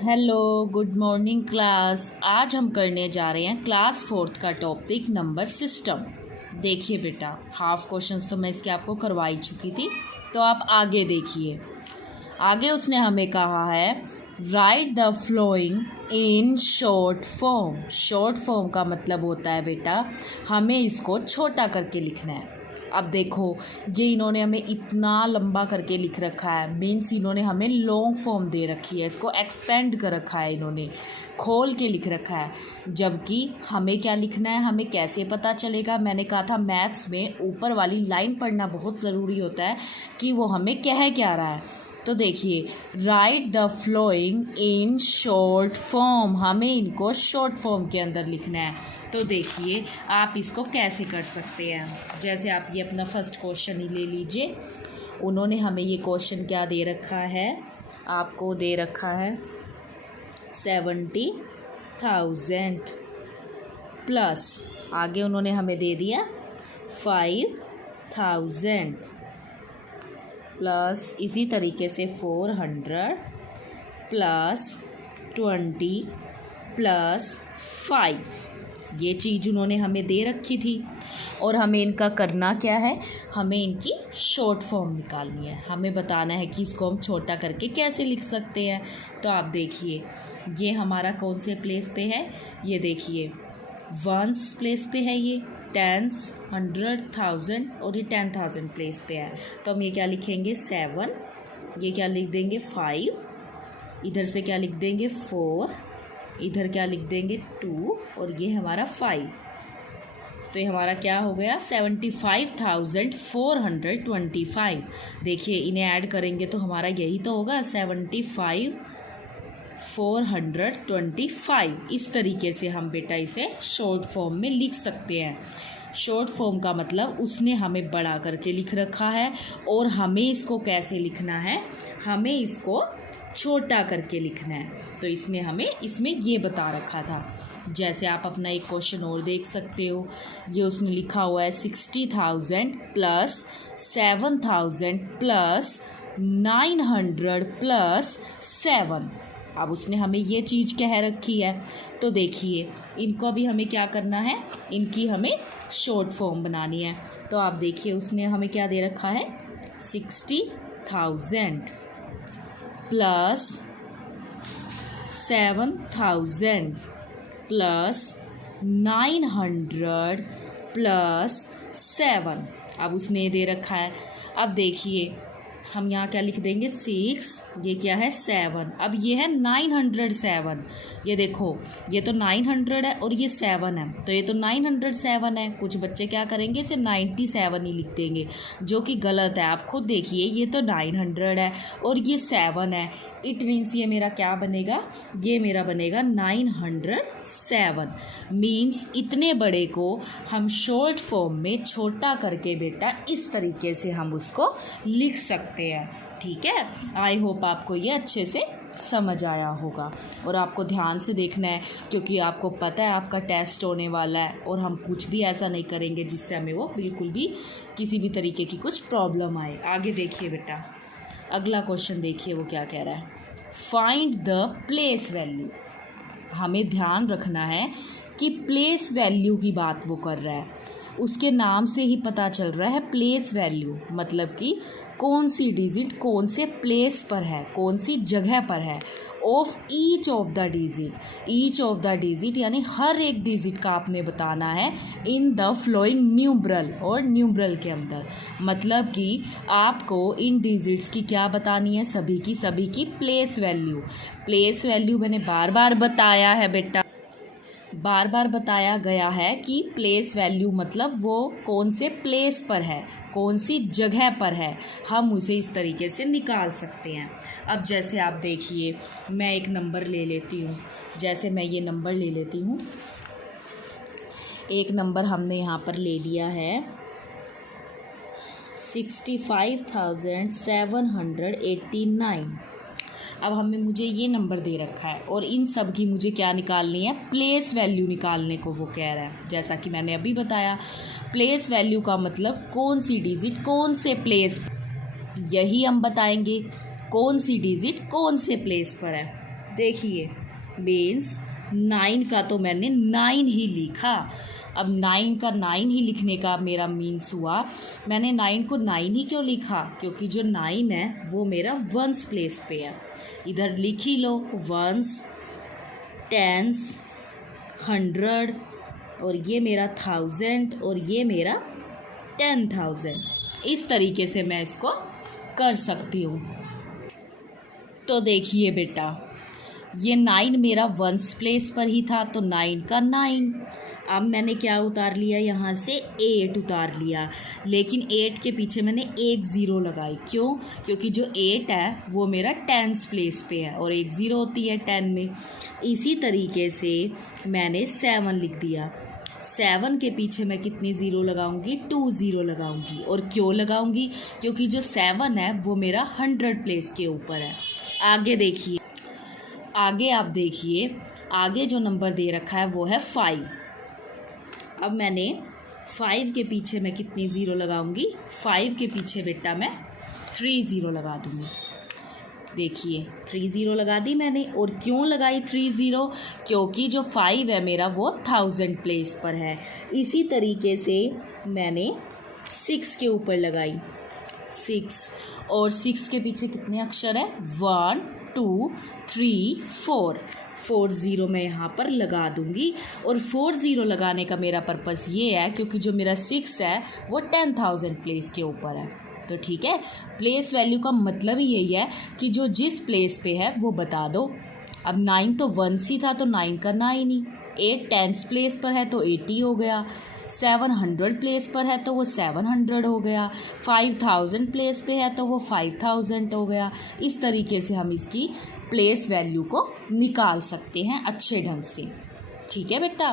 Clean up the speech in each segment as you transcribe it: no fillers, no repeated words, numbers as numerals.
Hello, good morning class. आज हम करने जा रहे हैं क्लास 4th का टॉपिक नंबर सिस्टम। देखिए बेटा, हाफ क्वेश्चंस तो मैं इसके आपको करवाई चुकी थी, तो आप आगे देखिए। आगे उसने हमें कहा है write the following in short form. Short form का मतलब होता है बेटा हमें इसको छोटा करके लिखना है। अब देखो, ये इन्होंने हमें इतना लंबा करके लिख रखा है, मीन्स इन्होंने हमें लॉन्ग फॉर्म दे रखी है, इसको एक्सपेंड कर रखा है, इन्होंने खोल के लिख रखा है। जबकि हमें क्या लिखना है, हमें कैसे पता चलेगा? मैंने कहा था मैथ्स में ऊपर वाली लाइन पढ़ना बहुत ज़रूरी होता है कि वो हमें कह क्या रहा है। तो देखिए, write the following in short form, हमें इनको शॉर्ट फॉर्म के अंदर लिखना है। तो देखिए आप इसको कैसे कर सकते हैं। जैसे आप ये अपना फर्स्ट क्वेश्चन ही ले लीजिए। उन्होंने हमें ये क्वेश्चन क्या दे रखा है, आपको दे रखा है 70,000 प्लस आगे उन्होंने हमें दे दिया 5,000 प्लस इसी तरीके से 400 प्लस 20 प्लस 5। ये चीज़ उन्होंने हमें दे रखी थी और हमें इनका करना क्या है, हमें इनकी शॉर्ट फॉर्म निकालनी है। हमें बताना है कि इसको हम छोटा करके कैसे लिख सकते हैं। तो आप देखिए, ये हमारा कौन से प्लेस पे है, ये देखिए वंस प्लेस पे है, ये टेंस, 100,000 और ये 10,000 प्लेस पे है। तो हम ये क्या लिखेंगे 7, ये क्या लिख देंगे 5, इधर से क्या लिख देंगे 4, इधर क्या लिख देंगे 2 और ये हमारा 5। तो ये हमारा क्या हो गया 75,425। देखिए इन्हें ऐड करेंगे तो हमारा यही तो होगा 75,425। इस तरीके से हम बेटा इसे शॉर्ट फॉर्म में लिख सकते हैं। शॉर्ट फॉर्म का मतलब उसने हमें बड़ा करके लिख रखा है और हमें इसको कैसे लिखना है, हमें इसको छोटा करके लिखना है। तो इसने हमें इसमें ये बता रखा था। जैसे आप अपना एक क्वेश्चन और देख सकते हो, ये उसने लिखा हुआ है 60,000 प्लस 7,000 प्लस 900 प्लस 7। अब उसने हमें ये चीज़ कह रखी है। तो देखिए इनको भी हमें क्या करना है, इनकी हमें शॉर्ट फॉर्म बनानी है। तो आप देखिए उसने हमें क्या दे रखा है 60,000 प्लस 7,000 प्लस 900 प्लस 7। अब उसने दे रखा है। अब देखिए हम यहाँ क्या लिख देंगे 6, ये क्या है 7, अब ये है 907। ये देखो ये तो 900 है और ये 7 है, तो ये तो 907 है। कुछ बच्चे क्या करेंगे इसे 97 ही लिख देंगे, जो कि गलत है। आप खुद देखिए, ये तो 900 है और ये 7 है। इट मीन्स ये मेरा क्या बनेगा, ये मेरा बनेगा 907। मीन्स इतने बड़े को हम शॉर्ट फॉर्म में छोटा करके बेटा इस तरीके से हम उसको लिख सकते हैं। ठीक है, आई होप आपको ये अच्छे से समझ आया होगा। और आपको ध्यान से देखना है क्योंकि आपको पता है आपका टेस्ट होने वाला है और हम कुछ भी ऐसा नहीं करेंगे जिससे हमें वो बिल्कुल भी किसी भी तरीके की कुछ प्रॉब्लम आए। आगे देखिए बेटा, अगला क्वेश्चन देखिए वो क्या कह रहा है, फाइंड द प्लेस वैल्यू। हमें ध्यान रखना है कि प्लेस वैल्यू की बात वो कर रहा है। उसके नाम से ही पता चल रहा है प्लेस वैल्यू मतलब कि कौन सी डिजिट कौन से प्लेस पर है, कौन सी जगह पर है। Of each of the digit, each of the digit यानी हर एक डिजिट का आपने बताना है इन द फ्लोइंग न्यूमरल और न्यूमरल के अंदर। मतलब कि आपको इन डिजिट्स की क्या बतानी है, सभी की प्लेस वैल्यू। प्लेस वैल्यू मैंने बार बार बताया है बेटा, बार बार बताया गया है कि प्लेस वैल्यू मतलब वो कौन से प्लेस पर है, कौन सी जगह पर है, हम उसे इस तरीके से निकाल सकते हैं। अब जैसे आप देखिए, मैं एक नंबर ले लेती हूँ। जैसे मैं ये नंबर ले लेती हूँ, एक नंबर हमने यहाँ पर ले लिया है 65,789। अब मुझे ये नंबर दे रखा है और इन सब की मुझे क्या निकालनी है, प्लेस वैल्यू निकालने को वो कह रहा है। जैसा कि मैंने अभी बताया, प्लेस वैल्यू का मतलब कौन सी डिजिट कौन से प्लेस, यही हम बताएंगे कौन सी डिजिट कौन से प्लेस पर है। देखिए मीन्स 9 का तो मैंने 9 ही लिखा। अब 9 का 9 ही लिखने का मेरा मीन्स हुआ, मैंने 9 को 9 ही क्यों लिखा, क्योंकि जो 9 है वो मेरा वंस प्लेस पे है। इधर लिख ही लो, वंस, टेंस, 100, और ये मेरा 1000, और ये मेरा 10,000। इस तरीके से मैं इसको कर सकती हूँ। तो देखिए बेटा, ये 9 मेरा वंस प्लेस पर ही था, तो 9 का 9। अब मैंने क्या उतार लिया यहाँ से, 8 उतार लिया, लेकिन 8 के पीछे मैंने एक ज़ीरो लगाई। क्यों? क्योंकि जो 8 है वो मेरा टेंस प्लेस पे है और एक ज़ीरो होती है 10 में। इसी तरीके से मैंने 7 लिख दिया। 7 के पीछे मैं कितनी ज़ीरो लगाऊंगी, 2 ज़ीरो लगाऊंगी। और क्यों लगाऊंगी? क्योंकि जो 7 है वो मेरा 100 प्लेस के ऊपर है। आगे देखिए, आगे आप देखिए, आगे जो नंबर दे रखा है वो है 5। अब मैंने 5 के पीछे मैं कितनी ज़ीरो लगाऊंगी, 5 के पीछे बेटा मैं 3 ज़ीरो लगा दूंगी। देखिए 3 ज़ीरो लगा दी मैंने। और क्यों लगाई 3 ज़ीरो? क्योंकि जो 5 है मेरा वो 1000 प्लेस पर है। इसी तरीके से मैंने 6 के ऊपर लगाई, 6, और 6 के पीछे कितने अक्षर हैं, 1 2 3 4। 4 ज़ीरो मैं यहाँ पर लगा दूँगी। और 4 ज़ीरो लगाने का मेरा पर्पस ये है क्योंकि जो मेरा 6 है वो 10,000 प्लेस के ऊपर है। तो ठीक है, प्लेस वैल्यू का मतलब ही यही है कि जो जिस प्लेस पे है वो बता दो। अब 9 तो वंस ही था तो 9 का 9 ही। 8 टेंस प्लेस पर है तो 80 हो गया। 700 प्लेस पर है तो वो 700 हो गया। 5000 प्लेस पे है तो वो 5000 हो गया। इस तरीके से हम इसकी प्लेस वैल्यू को निकाल सकते हैं अच्छे ढंग से। ठीक है बेटा,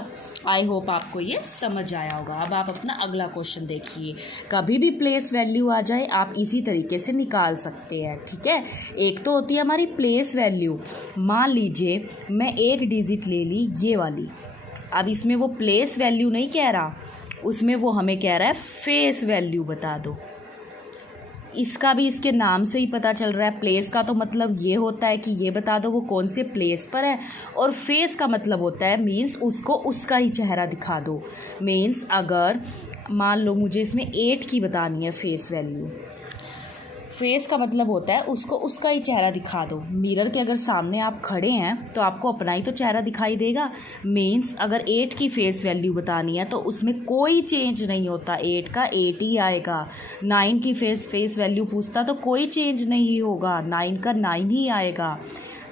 आई होप आपको ये समझ आया होगा। अब आप अपना अगला क्वेश्चन देखिए। कभी भी प्लेस वैल्यू आ जाए आप इसी तरीके से निकाल सकते हैं। ठीक है, एक तो होती है हमारी प्लेस वैल्यू। मान लीजिए मैं एक डिजिट ले ली, ये वाली। अब इसमें वो प्लेस वैल्यू नहीं कह रहा, उसमें वो हमें कह रहा है फेस वैल्यू बता दो। इसका भी इसके नाम से ही पता चल रहा है। प्लेस का तो मतलब ये होता है कि ये बता दो वो कौन से प्लेस पर है, और फेस का मतलब होता है मीन्स उसको उसका ही चेहरा दिखा दो। मीन्स अगर मान लो मुझे इसमें 8 की बतानी है फेस वैल्यू, फेस का मतलब होता है उसको उसका ही चेहरा दिखा दो। मिरर के अगर सामने आप खड़े हैं तो आपको अपना ही तो चेहरा दिखाई देगा। मीन्स अगर 8 की फेस वैल्यू बतानी है तो उसमें कोई चेंज नहीं होता, 8 का 8 ही आएगा। 9 की फेस वैल्यू पूछता तो कोई चेंज नहीं होगा, 9 का 9 ही आएगा।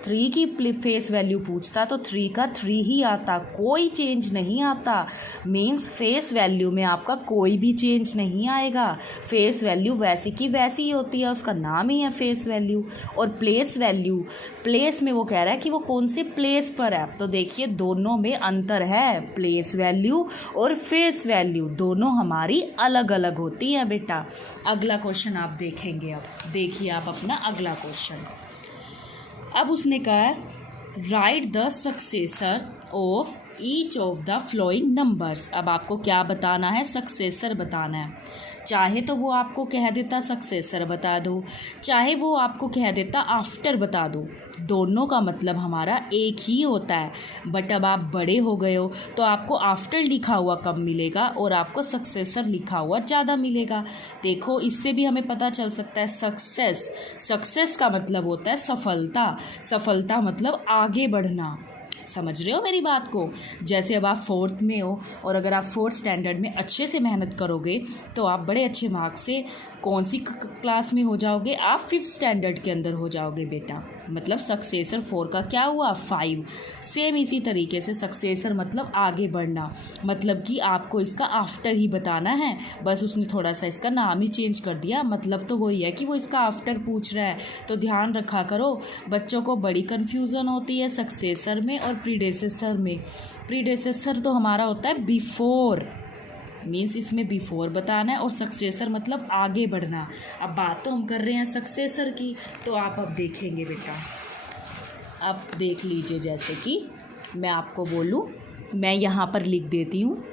3 की फेस वैल्यू पूछता तो 3 का 3 ही आता, कोई चेंज नहीं आता। मीन्स फेस वैल्यू में आपका कोई भी चेंज नहीं आएगा। फेस वैल्यू वैसी की वैसी ही होती है, उसका नाम ही है फेस वैल्यू। और प्लेस वैल्यू, प्लेस में वो कह रहा है कि वो कौन से प्लेस पर है। तो देखिए दोनों में अंतर है, प्लेस वैल्यू और फेस वैल्यू दोनों हमारी अलग अलग होती हैं बेटा। अगला क्वेश्चन आप देखेंगे। अब देखिए आप अपना अगला क्वेश्चन। अब उसने कहा है write the successor of each of the flowing numbers. अब आपको क्या बताना है, सक्सेसर बताना है। चाहे तो वो आपको कह देता सक्सेसर बता दो, चाहे वो आपको कह देता आफ्टर बता दो, दोनों का मतलब हमारा एक ही होता है। बट अब आप बड़े हो गए हो तो आपको आफ्टर लिखा हुआ कम मिलेगा और आपको सक्सेसर लिखा हुआ ज़्यादा मिलेगा। देखो इससे भी हमें पता चल सकता है सक्सेस, सक्सेस का मतलब होता है सफलता, सफलता मतलब आगे बढ़ना। समझ रहे हो मेरी बात को? जैसे अब आप 4th में हो और अगर आप 4th स्टैंडर्ड में अच्छे से मेहनत करोगे तो आप बड़े अच्छे मार्क्स से कौन सी क्लास में हो जाओगे, आप 5th स्टैंडर्ड के अंदर हो जाओगे बेटा। मतलब सक्सेसर 4 का क्या हुआ, 5। सेम इसी तरीके से सक्सेसर मतलब आगे बढ़ना, मतलब कि आपको इसका आफ्टर ही बताना है। बस उसने थोड़ा सा इसका नाम ही चेंज कर दिया, मतलब तो वही है कि वो इसका आफ्टर पूछ रहा है। तो ध्यान रखा करो, बच्चों को बड़ी कन्फ्यूज़न होती है सक्सेसर में और प्रीडेसेसर में। प्रीडेसेसर तो हमारा होता है बिफोर, मीन्स इसमें बिफोर बताना है, और सक्सेसर मतलब आगे बढ़ना। अब बात तो हम कर रहे हैं सक्सेसर की, तो आप अब देखेंगे बेटा। अब देख लीजिए, जैसे कि मैं आपको बोलूँ, मैं यहाँ पर लिख देती हूँ।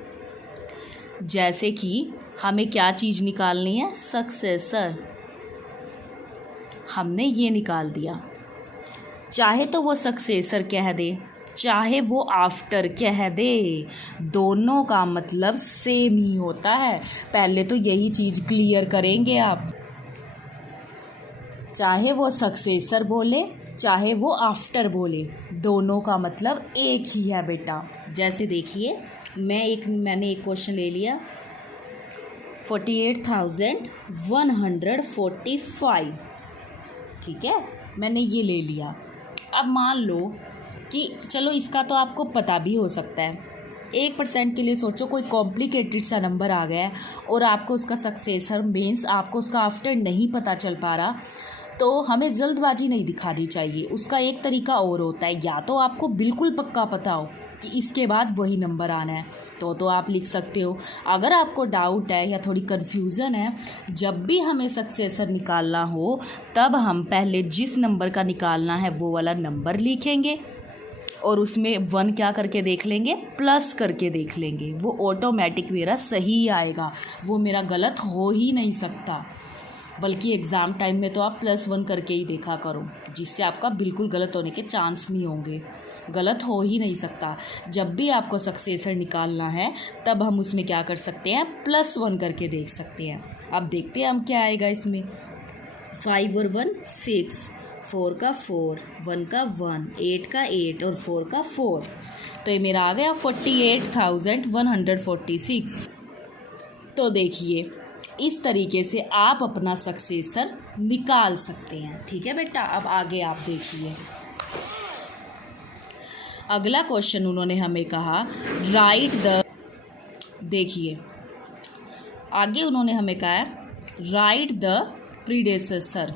जैसे कि हमें क्या चीज़ निकालनी है, सक्सेसर, हमने ये निकाल दिया। चाहे तो वो सक्सेसर कह दे, चाहे वो आफ्टर कह दे, दोनों का मतलब सेम ही होता है। पहले तो यही चीज़ क्लियर करेंगे आप। चाहे वो सक्सेसर बोले, चाहे वो आफ्टर बोले, दोनों का मतलब एक ही है बेटा। जैसे देखिए, मैंने एक क्वेश्चन ले लिया 48,145, ठीक है, मैंने ये ले लिया। अब मान लो कि चलो इसका तो आपको पता भी हो सकता है, 1% के लिए सोचो कोई कॉम्प्लिकेटेड सा नंबर आ गया है और आपको उसका सक्सेसर मीन्स आपको उसका आफ्टर नहीं पता चल पा रहा, तो हमें जल्दबाजी नहीं दिखानी चाहिए। उसका एक तरीका और होता है, या तो आपको बिल्कुल पक्का पता हो कि इसके बाद वही नंबर आना है तो आप लिख सकते हो। अगर आपको डाउट है या थोड़ी कन्फ्यूज़न है, जब भी हमें सक्सेसर निकालना हो तब हम पहले जिस नंबर का निकालना है वो वाला नंबर लिखेंगे और उसमें 1 क्या करके देख लेंगे, प्लस करके देख लेंगे। वो ऑटोमेटिक मेरा सही आएगा, वो मेरा गलत हो ही नहीं सकता। बल्कि एग्ज़ाम टाइम में तो आप +1 करके ही देखा करो, जिससे आपका बिल्कुल गलत होने के चांस नहीं होंगे। गलत हो ही नहीं सकता। जब भी आपको सक्सेसर निकालना है तब हम उसमें क्या कर सकते हैं, +1 करके देख सकते हैं। अब देखते हैं हम क्या आएगा इसमें। 5 और 1 6, 4 का 4, 1 का 1, 8 का 8 और 4 का 4, तो ये मेरा आ गया 48,146। तो देखिए, इस तरीके से आप अपना सक्सेसर निकाल सकते हैं। ठीक है बेटा, अब आगे आप देखिए। अगला क्वेश्चन उन्होंने हमें कहा राइट द, देखिए आगे उन्होंने हमें कहा राइट द प्रीडेसेसर।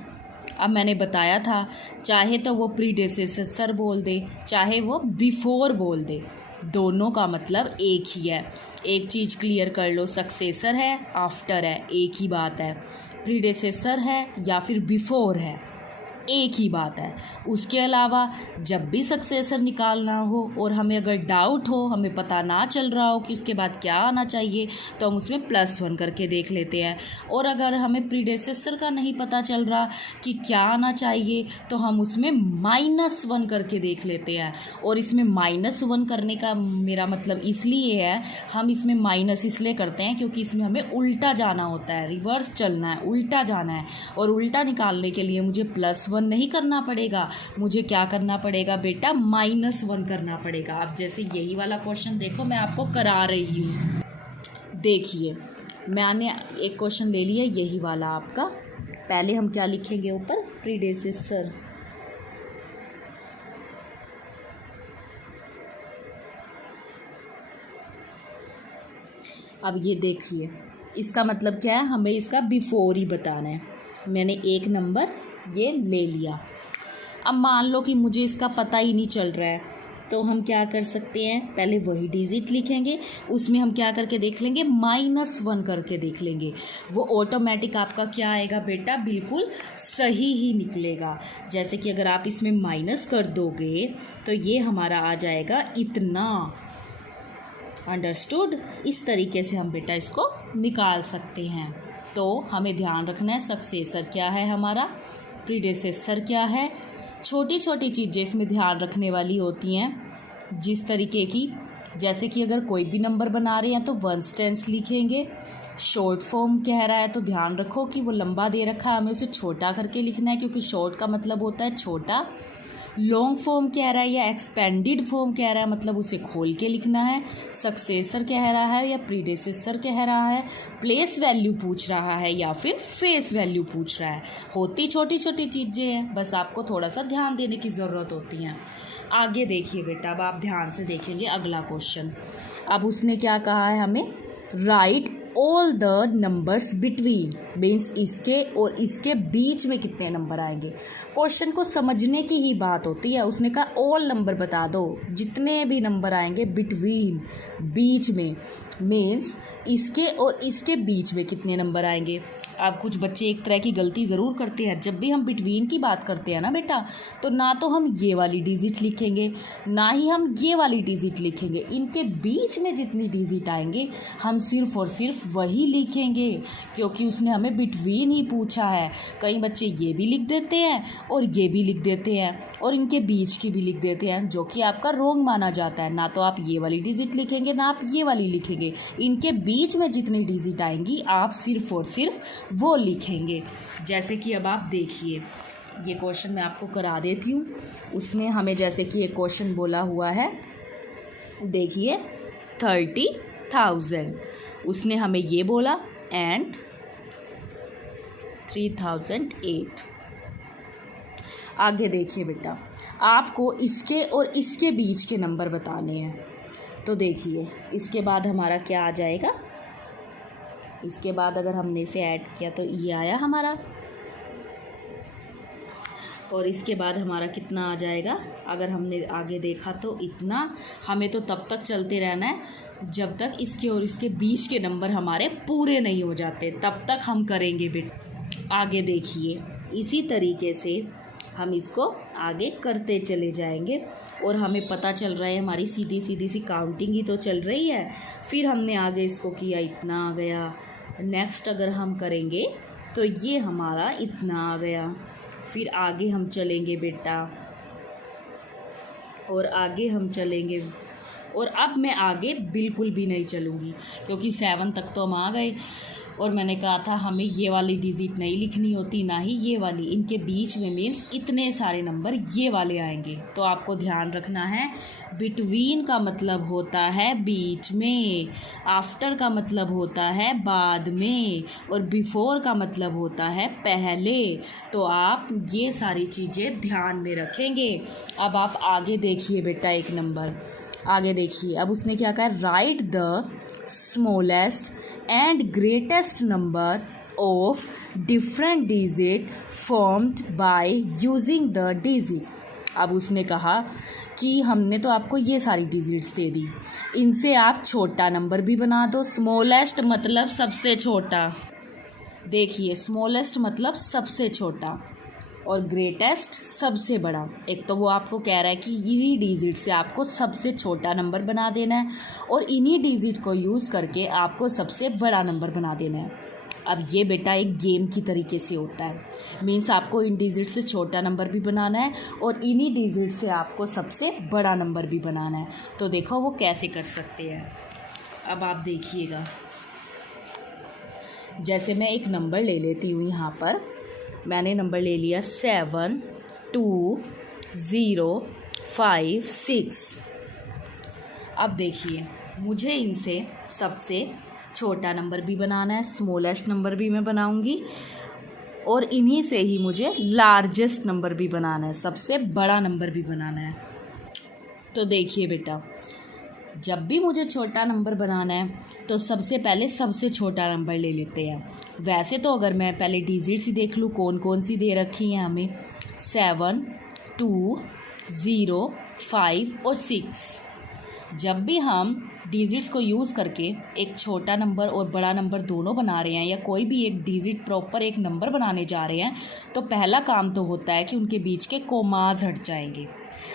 अब मैंने बताया था, चाहे तो वो प्रीडेसेसर बोल दे, चाहे वो बिफोर बोल दे, दोनों का मतलब एक ही है। एक चीज़ क्लियर कर लो, सक्सेसर है, आफ्टर है, एक ही बात है। प्रीडेसेसर है या फिर बिफोर है, एक ही बात है। उसके अलावा जब भी सक्सेसर निकालना हो और हमें अगर डाउट हो, हमें पता ना चल रहा हो कि उसके बाद क्या आना चाहिए, तो हम उसमें +1 करके देख लेते हैं। और अगर हमें प्रीडेसेसर का नहीं पता चल रहा कि क्या आना चाहिए, तो हम उसमें -1 करके देख लेते हैं। और इसमें -1 करने का मेरा मतलब इसलिए है, हम इसमें माइनस इसलिए करते हैं क्योंकि इसमें हमें उल्टा जाना होता है, रिवर्स चलना है, उल्टा जाना है। और उल्टा निकालने के लिए मुझे +1 नहीं करना पड़ेगा, मुझे क्या करना पड़ेगा बेटा, -1 करना पड़ेगा। अब जैसे यही वाला क्वेश्चन देखो, मैं आपको करा रही हूँ। देखिए, मैंने एक क्वेश्चन ले लिया यही वाला आपका। पहले हम क्या लिखेंगे ऊपर, प्रीडेसेसर। अब ये देखिए, इसका मतलब क्या है, हमें इसका बिफोर ही बताना है। मैंने एक नंबर ये ले लिया। अब मान लो कि मुझे इसका पता ही नहीं चल रहा है, तो हम क्या कर सकते हैं, पहले वही डिजिट लिखेंगे, उसमें हम क्या करके देख लेंगे, -1 करके देख लेंगे। वो ऑटोमेटिक आपका क्या आएगा बेटा, बिल्कुल सही ही निकलेगा। जैसे कि अगर आप इसमें माइनस कर दोगे तो ये हमारा आ जाएगा इतना। अंडरस्टूड? इस तरीके से हम बेटा इसको निकाल सकते हैं। तो हमें ध्यान रखना है, सक्सेसर क्या है हमारा, प्रीडेसेसर क्या है। छोटी छोटी चीज़ें इसमें ध्यान रखने वाली होती हैं, जिस तरीके की, जैसे कि अगर कोई भी नंबर बना रहे हैं तो 1 टेंस लिखेंगे। शॉर्ट फॉर्म कह रहा है तो ध्यान रखो कि वो लंबा दे रखा है, हमें उसे छोटा करके लिखना है, क्योंकि शॉर्ट का मतलब होता है छोटा। लॉन्ग फॉर्म कह रहा है या एक्सपेंडेड फॉर्म कह रहा है, मतलब उसे खोल के लिखना है। सक्सेसर कह रहा है या प्रीडेसेसर कह रहा है, प्लेस वैल्यू पूछ रहा है या फिर फेस वैल्यू पूछ रहा है। होती छोटी छोटी चीज़ें हैं, बस आपको थोड़ा सा ध्यान देने की ज़रूरत होती हैं। आगे देखिए बेटा, अब आप ध्यान से देखेंगे अगला क्वेश्चन। अब उसने क्या कहा है हमें, right all the numbers between, means इसके और इसके बीच में कितने नंबर आएंगे। क्वेश्चन को समझने की ही बात होती है। उसने कहा ऑल नंबर बता दो, जितने भी नंबर आएंगे बिटवीन, बीच में, मीन्स इसके और इसके बीच में कितने नंबर आएंगे। अब कुछ बच्चे एक तरह की गलती ज़रूर करते हैं, जब भी हम बिटवीन की बात करते हैं ना बेटा, तो ना तो हम ये वाली डिजिट लिखेंगे ना ही हम ये वाली डिजिट लिखेंगे, इनके बीच में जितनी डिजिट आएंगे हम सिर्फ और सिर्फ वही लिखेंगे, क्योंकि उसने हमें बिटवीन ही पूछा है। कई बच्चे ये भी लिख देते हैं और ये भी लिख देते हैं और इनके बीच की भी लिख देते हैं, जो कि आपका रोंग माना जाता है। ना तो आप ये वाली डिजिट लिखेंगे ना आप ये वाली लिखेंगे, इनके बीच में जितनी डिजिट आएंगी आप सिर्फ और सिर्फ वो लिखेंगे। जैसे कि अब आप देखिए, ये क्वेश्चन मैं आपको करा देती हूँ। उसने हमें जैसे कि एक क्वेश्चन बोला हुआ है, देखिए 30,000, उसने हमें ये बोला एंड 3008। आगे देखिए बेटा, आपको इसके और इसके बीच के नंबर बताने हैं। तो देखिए इसके बाद हमारा क्या आ जाएगा, इसके बाद अगर हमने इसे ऐड किया तो ये आया हमारा, और इसके बाद हमारा कितना आ जाएगा, अगर हमने आगे देखा तो इतना। हमें तो तब तक चलते रहना है जब तक इसके और इसके बीच के नंबर हमारे पूरे नहीं हो जाते, तब तक हम करेंगे बेटा। आगे देखिए, इसी तरीके से हम इसको आगे करते चले जाएंगे और हमें पता चल रहा है हमारी सीधी सीधी सी काउंटिंग ही तो चल रही है। फिर हमने आगे इसको किया, इतना आ गया। नेक्स्ट अगर हम करेंगे तो ये हमारा इतना आ गया। फिर आगे हम चलेंगे बेटा, और आगे हम चलेंगे, और अब मैं आगे बिल्कुल भी नहीं चलूँगी क्योंकि 7 तक तो हम आ गए और मैंने कहा था हमें ये वाली डिजिट नहीं लिखनी होती ना ही ये वाली, इनके बीच में मीन्स इतने सारे नंबर ये वाले आएंगे। तो आपको ध्यान रखना है, बिटवीन का मतलब होता है बीच में, आफ्टर का मतलब होता है बाद में, और बिफोर का मतलब होता है पहले। तो आप ये सारी चीज़ें ध्यान में रखेंगे। अब आप आगे देखिए बेटा, एक नंबर आगे देखिए। अब उसने क्या कहा, right the smallest and greatest number of different digit formed by using the digit। अब उसने कहा कि हमने तो आपको ये सारी डिजिट्स दे दी, इनसे आप छोटा नंबर भी बना दो। स्मॉलेस्ट मतलब सबसे छोटा, देखिए स्मॉलेस्ट मतलब सबसे छोटा, और ग्रेटेस्ट सबसे बड़ा। एक तो वो आपको कह रहा है कि इन्हीं डिजिट से आपको सबसे छोटा नंबर बना देना है और इन्हीं डिजिट को यूज़ करके आपको सबसे बड़ा नंबर बना देना है। अब ये बेटा एक गेम की तरीके से होता है, मीन्स आपको इन डिजिट से छोटा नंबर भी बनाना है और इन्हीं डिजिट से आपको सबसे बड़ा नंबर भी बनाना है। तो देखो वो कैसे कर सकते हैं। अब आप देखिएगा, जैसे मैं एक नंबर ले लेती हूँ, यहाँ पर मैंने नंबर ले लिया 72056। अब देखिए मुझे इनसे सबसे छोटा नंबर भी बनाना है, स्मॉलेस्ट नंबर भी मैं बनाऊंगी, और इन्हीं से ही मुझे लार्जेस्ट नंबर भी बनाना है, सबसे बड़ा नंबर भी बनाना है। तो देखिए बेटा, जब भी मुझे छोटा नंबर बनाना है तो सबसे पहले सबसे छोटा नंबर ले लेते हैं। वैसे तो अगर मैं पहले डिजिट्स ही देख लूँ कौन कौन सी दे रखी हैं हमें, 7, 2, 0, 5 और 6। जब भी हम डिजिट्स को यूज़ करके एक छोटा नंबर और बड़ा नंबर दोनों बना रहे हैं, या कोई भी एक डिजिट प्रॉपर एक नंबर बनाने जा रहे हैं, तो पहला काम तो होता है कि उनके बीच के कोमाज हट जाएंगे।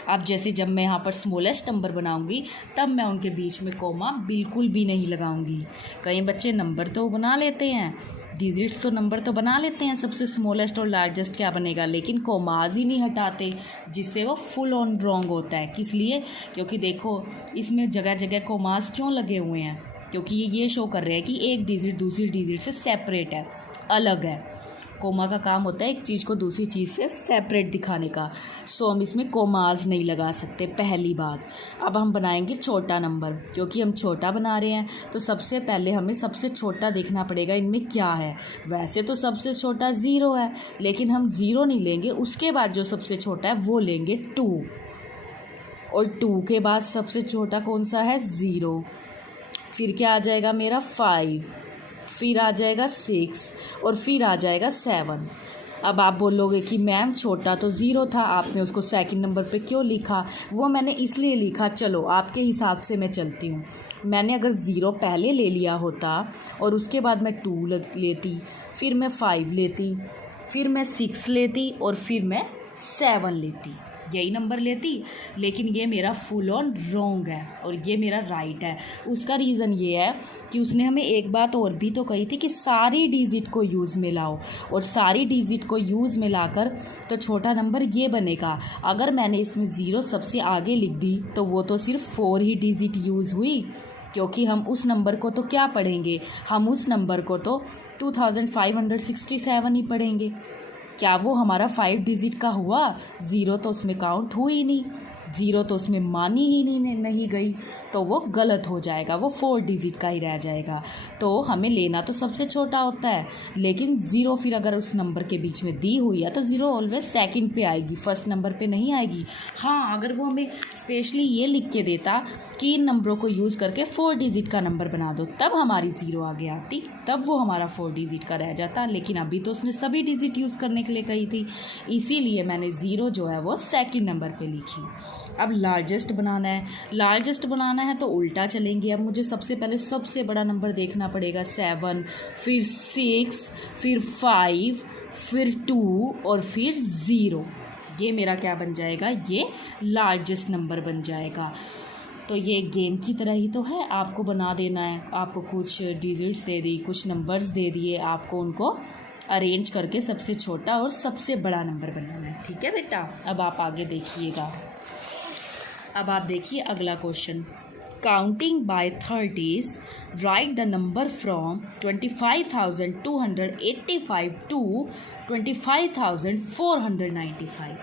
अब जैसे जब मैं यहाँ पर स्मॉलेस्ट नंबर बनाऊंगी तब मैं उनके बीच में कोमा बिल्कुल भी नहीं लगाऊंगी। कई बच्चे नंबर तो बना लेते हैं, डिजिट्स तो नंबर तो बना लेते हैं, सबसे स्मॉलेस्ट और लार्जेस्ट क्या बनेगा, लेकिन कोमाज ही नहीं हटाते, जिससे वो फुल ऑन रॉन्ग होता है। किस लिए? क्योंकि देखो इसमें जगह जगह कोमाज क्यों लगे हुए हैं, क्योंकि ये शो कर रहे हैं कि एक डिजिट दूसरी डिजिट से सेपरेट है, अलग है। कोमा का काम होता है एक चीज़ को दूसरी चीज़ से सेपरेट दिखाने का, सो हम इसमें कोमाज नहीं लगा सकते, पहली बात। अब हम बनाएंगे छोटा नंबर, क्योंकि हम छोटा बना रहे हैं तो सबसे पहले हमें सबसे छोटा देखना पड़ेगा इनमें क्या है। वैसे तो सबसे छोटा 0 है, लेकिन हम 0 नहीं लेंगे, उसके बाद जो सबसे छोटा है वो लेंगे 2, और 2 के बाद सबसे छोटा कौन सा है, 0। फिर क्या आ जाएगा मेरा 5, फिर आ जाएगा 6 और फिर आ जाएगा 7। अब आप बोलोगे कि मैम छोटा तो ज़ीरो था, आपने उसको सेकंड नंबर पे क्यों लिखा? वो मैंने इसलिए लिखा, चलो आपके हिसाब से मैं चलती हूँ। मैंने अगर ज़ीरो पहले ले लिया होता और उसके बाद मैं 2 लेती, फिर मैं 5 लेती, फिर मैं 6 लेती और फिर मैं 7 लेती, यही नंबर लेती। लेकिन ये मेरा फुल ऑन रॉन्ग है और ये मेरा राइट है। उसका रीज़न ये है कि उसने हमें एक बात और भी तो कही थी कि सारी डिजिट को यूज़ में लाओ, और सारी डिजिट को यूज़ में लाकर तो छोटा नंबर ये बनेगा। अगर मैंने इसमें ज़ीरो सबसे आगे लिख दी तो वो तो सिर्फ 4 ही डिजिट यूज़ हुई, क्योंकि हम उस नंबर को तो क्या पढ़ेंगे, हम उस नंबर को तो 2567 ही पढ़ेंगे। क्या वो हमारा 5 डिजिट का हुआ? ज़ीरो तो उसमें काउंट हुई ही नहीं, ज़ीरो तो उसमें मानी ही नहीं गई, तो वो गलत हो जाएगा, वो 4 डिजिट का ही रह जाएगा। तो हमें लेना तो सबसे छोटा होता है, लेकिन ज़ीरो फिर अगर उस नंबर के बीच में दी हुई है तो ज़ीरो ऑलवेज सेकंड पे आएगी, फर्स्ट नंबर पे नहीं आएगी। हाँ, अगर वो हमें स्पेशली ये लिख के देता कि इन नंबरों को यूज़ करके 4 डिजिट का नंबर बना दो, तब हमारी ज़ीरो आगे आती, तब वो हमारा 4 डिजिट का रह जाता। लेकिन अभी तो उसने सभी डिजिट यूज़ करने के लिए कही थी, इसीलिए मैंने ज़ीरो जो है वो सेकंड नंबर पे लिखी। अब लार्जेस्ट बनाना है, लार्जेस्ट बनाना है तो उल्टा चलेंगे। अब मुझे सबसे पहले सबसे बड़ा नंबर देखना पड़ेगा, 7, फिर 6, फिर 5, फिर 2 और फिर 0। ये मेरा क्या बन जाएगा? ये लार्जेस्ट नंबर बन जाएगा। तो ये गेम की तरह ही तो है, आपको बना देना है। आपको कुछ डिजिट्स दे दी, कुछ नंबर्स दे दिए, आपको उनको अरेंज करके सबसे छोटा और सबसे बड़ा नंबर बनाना है। ठीक है बेटा, अब आप आगे देखिएगा। अब आप देखिए अगला question, counting by 30s, write the number from 25,285 to 25,495।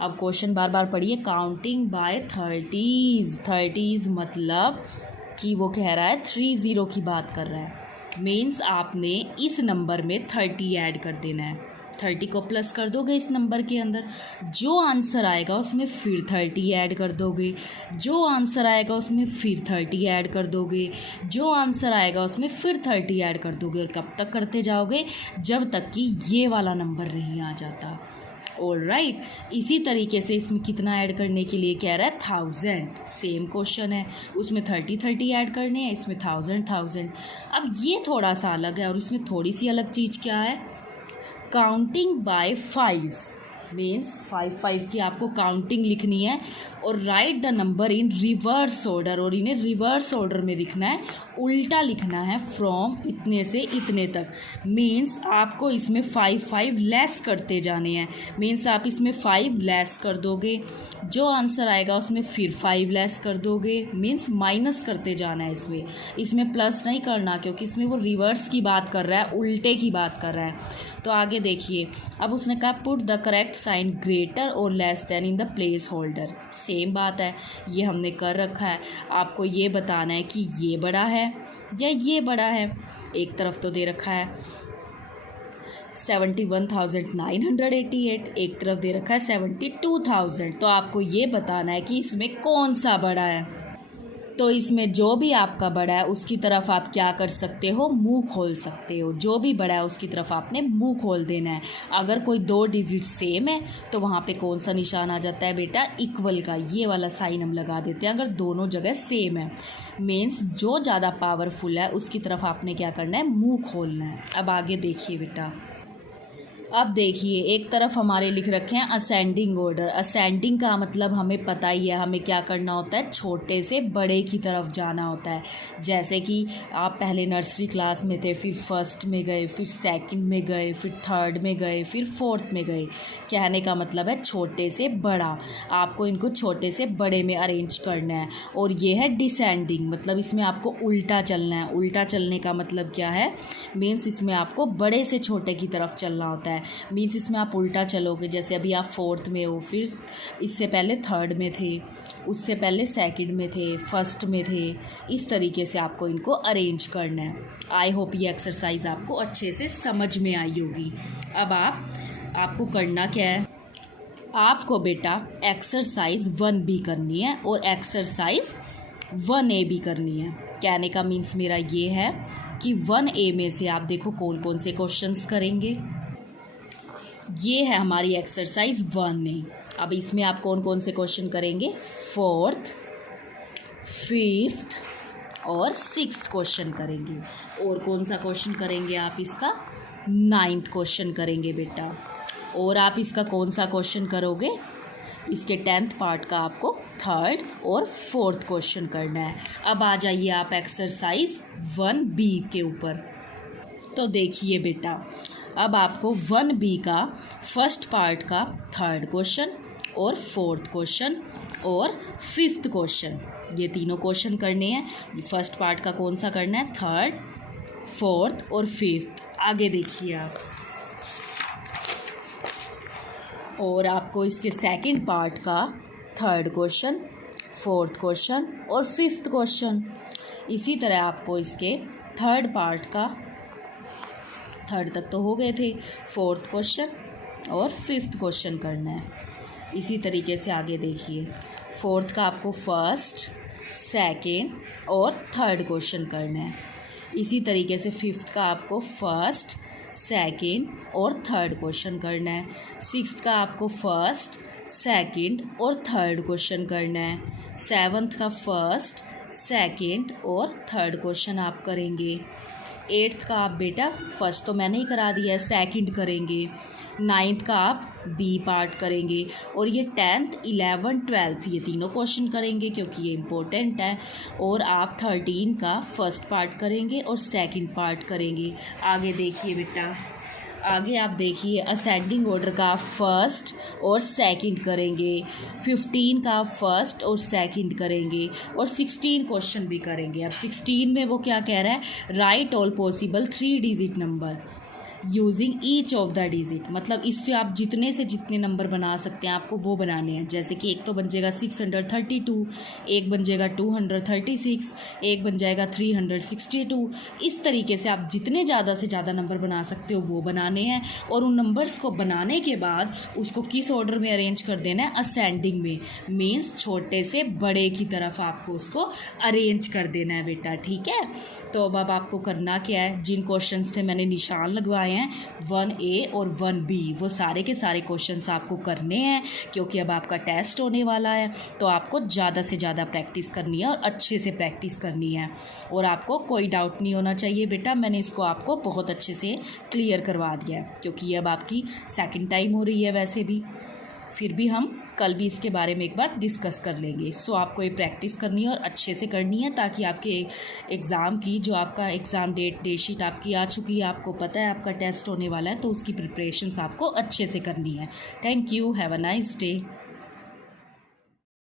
अब क्वेश्चन बार बार पढ़िए, काउंटिंग बाय 30s मतलब कि वो कह रहा है 30 की बात कर रहा है, मीन्स आपने इस नंबर में 30 ऐड कर देना है। 30 को प्लस कर दोगे इस नंबर के अंदर, जो आंसर आएगा उसमें फिर 30 ऐड कर दोगे, जो आंसर आएगा उसमें फिर 30 ऐड कर दोगे, जो आंसर आएगा उसमें फिर 30 ऐड कर दोगे। और कब तक करते जाओगे? जब तक कि ये वाला नंबर नहीं आ जाता। ऑलराइट, इसी तरीके से इसमें कितना ऐड करने के लिए कह रहा है? 1000। सेम क्वेश्चन है, उसमें 30 ऐड करने हैं, इसमें 1000। अब ये थोड़ा सा अलग है और इसमें थोड़ी सी अलग चीज़ क्या है? काउंटिंग बाय 5 मीन्स 5 की आपको काउंटिंग लिखनी है और right the number in reverse order, और इन्हें रिवर्स ऑर्डर में लिखना है, उल्टा लिखना है, फ्रॉम इतने से इतने तक। मीन्स आपको इसमें 5 लेस करते जाने हैं। मीन्स आप इसमें 5 लेस कर दोगे, जो आंसर आएगा उसमें फिर 5 लेस कर दोगे, मीन्स माइनस करते जाना है। इसमें प्लस नहीं करना, क्योंकि इसमें वो रिवर्स की बात कर रहा है, उल्टे की बात कर रहा है। तो आगे देखिए, अब उसने कहा put the correct sign greater और less than in the placeholder. Same बात है, ये हमने कर रखा है। आपको ये बताना है कि ये बड़ा है या ये बड़ा है। एक तरफ तो दे रखा है 71,988, एक तरफ दे रखा है 72,000। तो आपको ये बताना है कि इसमें कौन सा बड़ा है। तो इसमें जो भी आपका बड़ा है उसकी तरफ आप क्या कर सकते हो? मुंह खोल सकते हो। जो भी बड़ा है उसकी तरफ आपने मुंह खोल देना है। अगर कोई 2 डिजिट सेम है तो वहाँ पे कौन सा निशान आ जाता है बेटा? इक्वल का, ये वाला साइन हम लगा देते हैं अगर दोनों जगह सेम है। मीन्स जो ज़्यादा पावरफुल है उसकी तरफ आपने क्या करना है? मुंह खोलना है। अब आगे देखिए बेटा, अब देखिए एक तरफ हमारे लिख रखे हैं असेंडिंग ऑर्डर। असेंडिंग का मतलब हमें पता ही है, हमें क्या करना होता है? छोटे से बड़े की तरफ जाना होता है। जैसे कि आप पहले नर्सरी क्लास में थे, फिर फर्स्ट में गए, फिर सेकंड में गए, फिर थर्ड में गए, फिर फोर्थ में गए। कहने का मतलब है छोटे से बड़ा, आपको इनको छोटे से बड़े में अरेंज करना है। और ये है डिसेंडिंग, मतलब इसमें आपको उल्टा चलना है। उल्टा चलने का मतलब क्या है? मीन्स इसमें आपको बड़े से छोटे की तरफ चलना होता है। मीन्स इसमें आप उल्टा चलोगे, जैसे अभी आप फोर्थ में हो, फिर इससे पहले थर्ड में थे, उससे पहले सेकंड में थे, फर्स्ट में थे। इस तरीके से आपको इनको अरेंज करना है। आई होप ये एक्सरसाइज आपको अच्छे से समझ में आई होगी। अब आपको करना क्या है? आपको बेटा एक्सरसाइज 1B करनी है और एक्सरसाइज 1A भी करनी है। कहने का मीन्स मेरा ये है कि 1A में से आप देखो कौन कौन से क्वेश्चंस करेंगे। ये है हमारी एक्सरसाइज 1 में। अब इसमें आप कौन कौन से क्वेश्चन करेंगे, 4th, 5th और 6th क्वेश्चन करेंगे। और कौन सा क्वेश्चन करेंगे आप इसका, 9th क्वेश्चन करेंगे बेटा। और आप इसका कौन सा क्वेश्चन करोगे, इसके 10th पार्ट का आपको 3rd और 4th क्वेश्चन करना है। अब आ जाइए आप एक्सरसाइज 1B के ऊपर। तो देखिए बेटा, अब आपको 1B का फर्स्ट पार्ट का 3rd क्वेश्चन और 4th क्वेश्चन और 5th क्वेश्चन, ये तीनों क्वेश्चन करने हैं। फर्स्ट पार्ट का कौन सा करना है, 3rd, 4th और 5th। आगे देखिए आप। और आपको इसके सेकंड पार्ट का 3rd क्वेश्चन, 4th क्वेश्चन और 5th क्वेश्चन। इसी तरह आपको इसके 3rd पार्ट का, 3rd तक तो हो गए थे, 4th क्वेश्चन और 5th क्वेश्चन करना है। इसी तरीके से आगे देखिए, 4th का आपको 1st, 2nd और 3rd क्वेश्चन करना है। इसी तरीके से 5th का आपको 1st, 2nd और 3rd क्वेश्चन करना है। 6th का आपको 1st, 2nd और 3rd क्वेश्चन करना है। 7th का 1st, 2nd और 3rd क्वेश्चन आप करेंगे। 8th का आप बेटा, फर्स्ट तो मैंने ही करा दिया है, 2nd करेंगे। 9th का आप B पार्ट करेंगे। और ये 10th, 11th, 12th ये तीनों क्वेश्चन करेंगे क्योंकि ये इम्पोर्टेंट है। और आप 13 का फर्स्ट पार्ट करेंगे और 2nd पार्ट करेंगे। आगे देखिए बेटा, आगे आप देखिए, असेंडिंग ऑर्डर का 1st और 2nd करेंगे। 15 का 1st और 2nd करेंगे और 16 क्वेश्चन भी करेंगे। अब 16 में वो क्या कह रहा है, right all possible 3 digit number using each of the digit, मतलब इससे आप जितने से जितने नंबर बना सकते हैं आपको वो बनाने हैं। जैसे कि एक तो बन जाएगा 632, एक बन जाएगा 236, एक बन जाएगा 362। इस तरीके से आप जितने ज़्यादा से ज़्यादा नंबर बना सकते हो वो बनाने हैं। और उन नंबर्स को बनाने के बाद उसको किस ऑर्डर में अरेंज कर देना है, असेंडिंग में, मीन्स छोटे से बड़े की तरफ आपको उसको अरेंज कर देना है बेटा, ठीक है। तो अब आपको करना क्या है, जिन क्वेश्चन पे मैंने निशान लगवाए हैं 1A और 1B, वो सारे के सारे क्वेश्चंस आपको करने हैं क्योंकि अब आपका टेस्ट होने वाला है। तो आपको ज़्यादा से ज़्यादा प्रैक्टिस करनी है और अच्छे से प्रैक्टिस करनी है। और आपको कोई डाउट नहीं होना चाहिए बेटा, मैंने इसको आपको बहुत अच्छे से क्लियर करवा दिया है क्योंकि ये अब आपकी 2nd टाइम हो रही है। वैसे भी फिर भी हम कल भी इसके बारे में एक बार डिस्कस कर लेंगे। सो आपको ये प्रैक्टिस करनी है और अच्छे से करनी है ताकि आपके एग्ज़ाम की, जो आपका एग्ज़ाम डेट शीट आपकी आ चुकी है, आपको पता है आपका टेस्ट होने वाला है, तो उसकी प्रिपरेशंस आपको अच्छे से करनी है। Thank you, have a nice day.